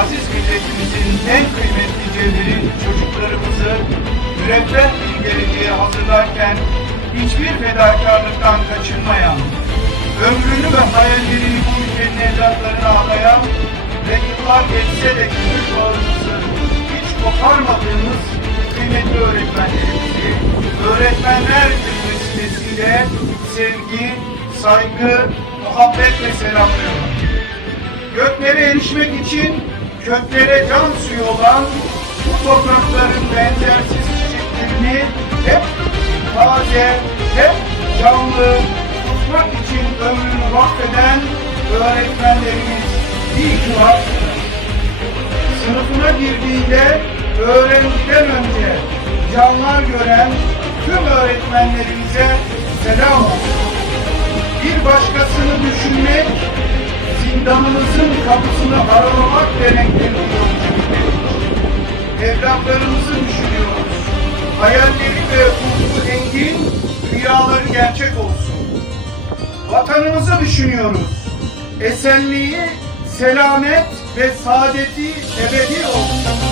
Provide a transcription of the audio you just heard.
aziz milletimizin en kıymetli cevheri çocuklarımızı mürekkep bir geleceğe hazırlarken hiçbir fedakarlıktan kaçınmayan, ömrünü ve hayallerini bu ülkenin evlatlarına adayan ve yıllar geçse de kültür bağımızı hiç koparmadığımız kıymetli öğretmenlerimizi, öğretmenler vesilesiyle sevgi, saygı, muhabbetle selamlıyorum. Göklere erişmek için köklere can suyu olan bu toprakların benzersiz çiçeklerini hep taze, hep canlı tutmak için ömrünü vakfeden öğretmenlerimiz iyi ki varsınız. Sınıfına girdiğinde öğrenciden önce canlar gören tüm öğretmenlerimize selam olsun. Bir başkasını düşünmek, zindanımızın kapısını aralamak demektir Hayalleri ve ufku engin, rüyaları gerçek olsun. Vatanımızı düşünüyoruz. Esenliği, selamet ve saadeti ebedi olsun.